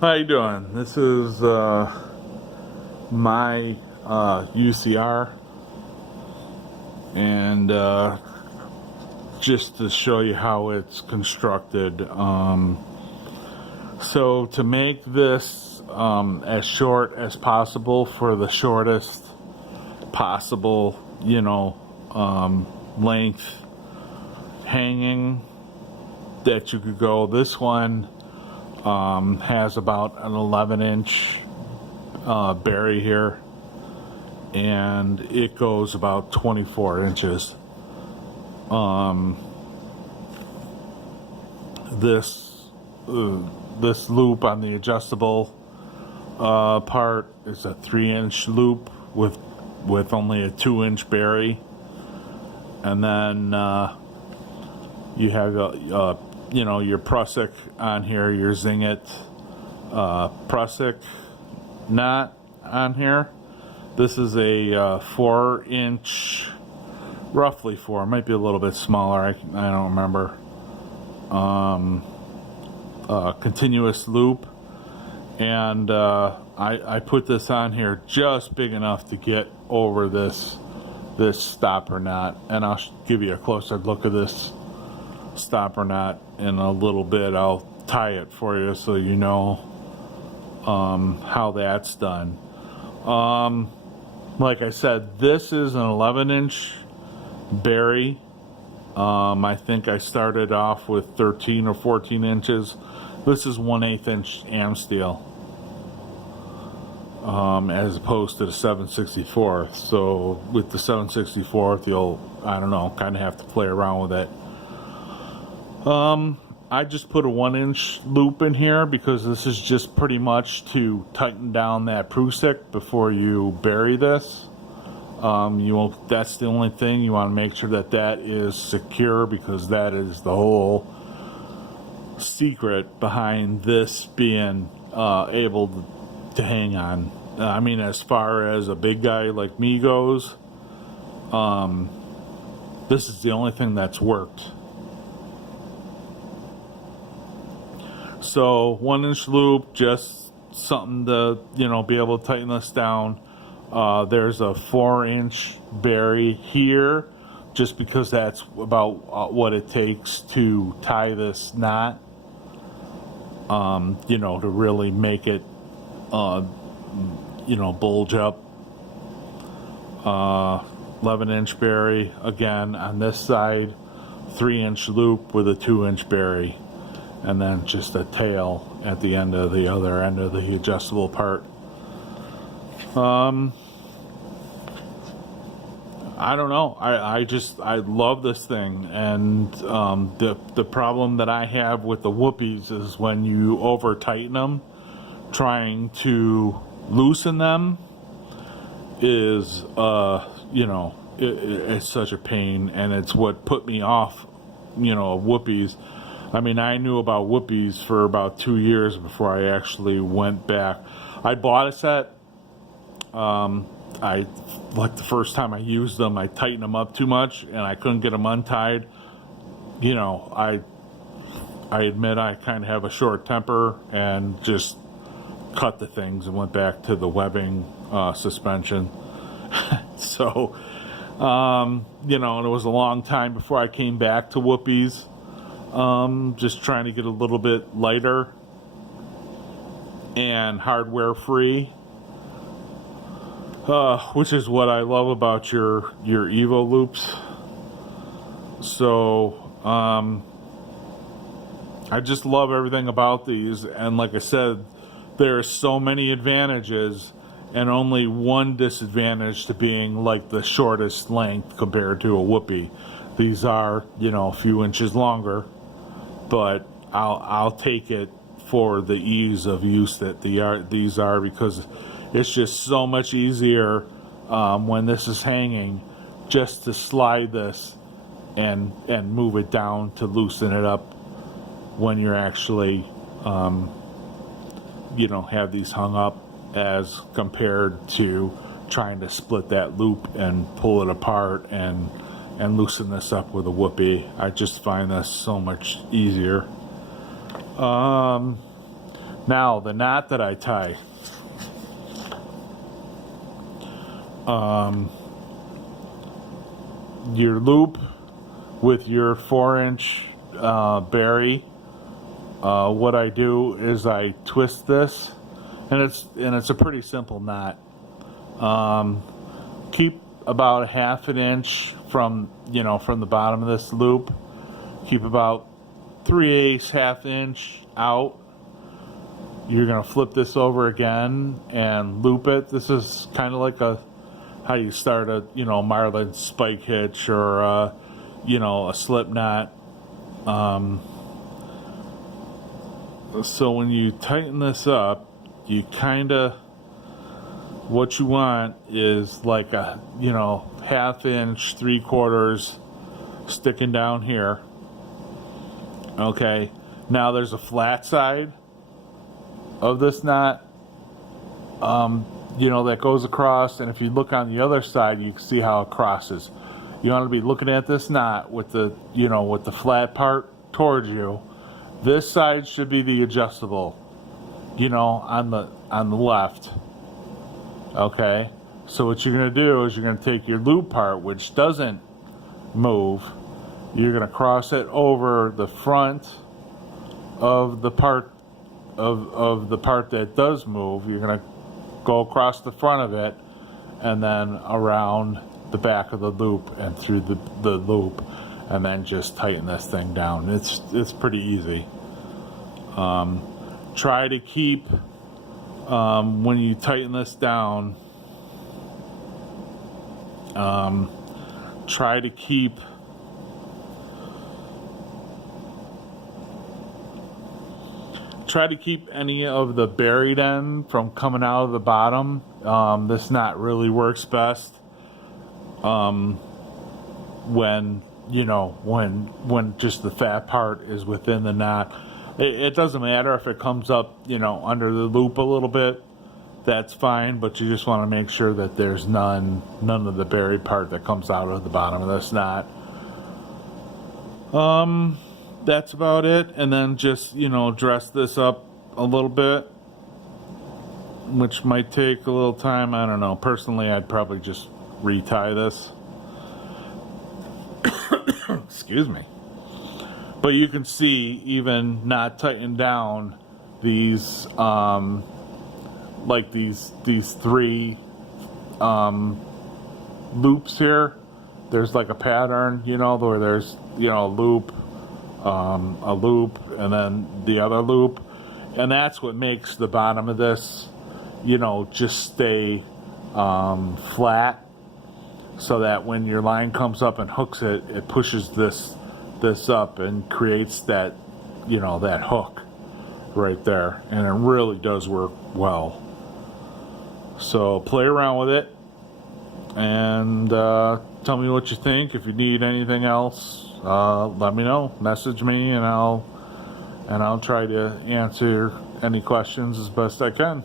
How you doing? This is my UCR, and just to show you how it's constructed. So to make this as short as possible for the shortest possible, length hanging that you could go, this one has about an 11-inch berry here, and it goes about 24 inches. This loop on the adjustable part is a 3-inch loop with only a 2-inch berry, and then you have your prusik on here, your Zingit prusik knot on here. This is a 4-inch, roughly 4, might be a little bit smaller, I don't remember, continuous loop, and I put this on here just big enough to get over this stopper knot, and I'll give you a closer look at this stopper knot in a little bit. I'll tie it for you so you know how that's done. Like I said, this is an 11-inch berry. I think I started off with 13 or 14 inches. This is 1/8 inch Amsteel, as opposed to the 7/64. So with the 7/64, you'll, I don't know, kind of have to play around with it. I just put a 1-inch loop in here because this is just pretty much to tighten down that prusik before you bury this. That's the only thing. You want to make sure that is secure, because that is the whole secret behind this being able to hang on. I mean, as far as a big guy like me goes, this is the only thing that's worked. So 1-inch loop, just something to be able to tighten this down. There's a 4-inch berry here, just because that's about what it takes to tie this knot, to really make it bulge up. 11-inch berry again on this side, 3-inch loop with a 2-inch berry, and then just a tail at the end of the other end of the adjustable part. I don't know. I love this thing, and the problem that I have with the whoopies is when you over tighten them, trying to loosen them is it's such a pain, and it's what put me off whoopies. I mean, I knew about whoopies for about 2 years before I actually went back. I bought a set. The first time I used them, I tightened them up too much, and I couldn't get them untied. I admit I kind of have a short temper, and just cut the things and went back to the webbing suspension. So, and it was a long time before I came back to whoopies. Just trying to get a little bit lighter and hardware free, which is what I love about your Evo loops. So I just love everything about these, and like I said, there are so many advantages and only one disadvantage to being like the shortest length compared to a whoopee. These are a few inches longer, but I'll take it for the ease of use that these are, because it's just so much easier when this is hanging, just to slide this and move it down to loosen it up when you're actually have these hung up, as compared to trying to split that loop and pull it apart and loosen this up with a whoopee. I just find this so much easier. Now the knot that I tie, your loop with your 4-inch berry, what I do is I twist this, and it's a pretty simple knot. Keep about a half an inch from the bottom of this loop. Keep about 3/8, half inch out. You're gonna flip this over again and loop it. This is kind of like how you start a Marlin spike hitch or a slip knot. So when you tighten this up, you what you want is like a half inch, 3/4 sticking down here. Okay, now there's a flat side of this knot that goes across, and if you look on the other side, you can see how it crosses. You want to be looking at this knot with the with the flat part towards you. This side should be the adjustable, on the left. Okay, so what you're going to do is you're going to take your loop part, which doesn't move, you're going to cross it over the front of the part of the part that does move. You're going to go across the front of it and then around the back of the loop and through the loop, and then just tighten this thing down. It's pretty easy. Try to keep when you tighten this down, try to keep any of the buried end from coming out of the bottom. This knot really works best when just the fat part is within the knot. It doesn't matter if it comes up under the loop a little bit, that's fine, but you just want to make sure that there's none of the buried part that comes out of the bottom of this knot. That's about it. And then just dress this up a little bit, which might take a little time. I don't know, personally I'd probably just retie this. Excuse me. But you can see, even not tightened down, these like these three loops here. There's like a pattern, where there's a loop, and then the other loop, and that's what makes the bottom of this just stay flat, so that when your line comes up and hooks it, it pushes this up and creates that that hook right there, and it really does work well. So play around with it and tell me what you think. If you need anything else, let me know, message me, and I'll try to answer any questions as best I can.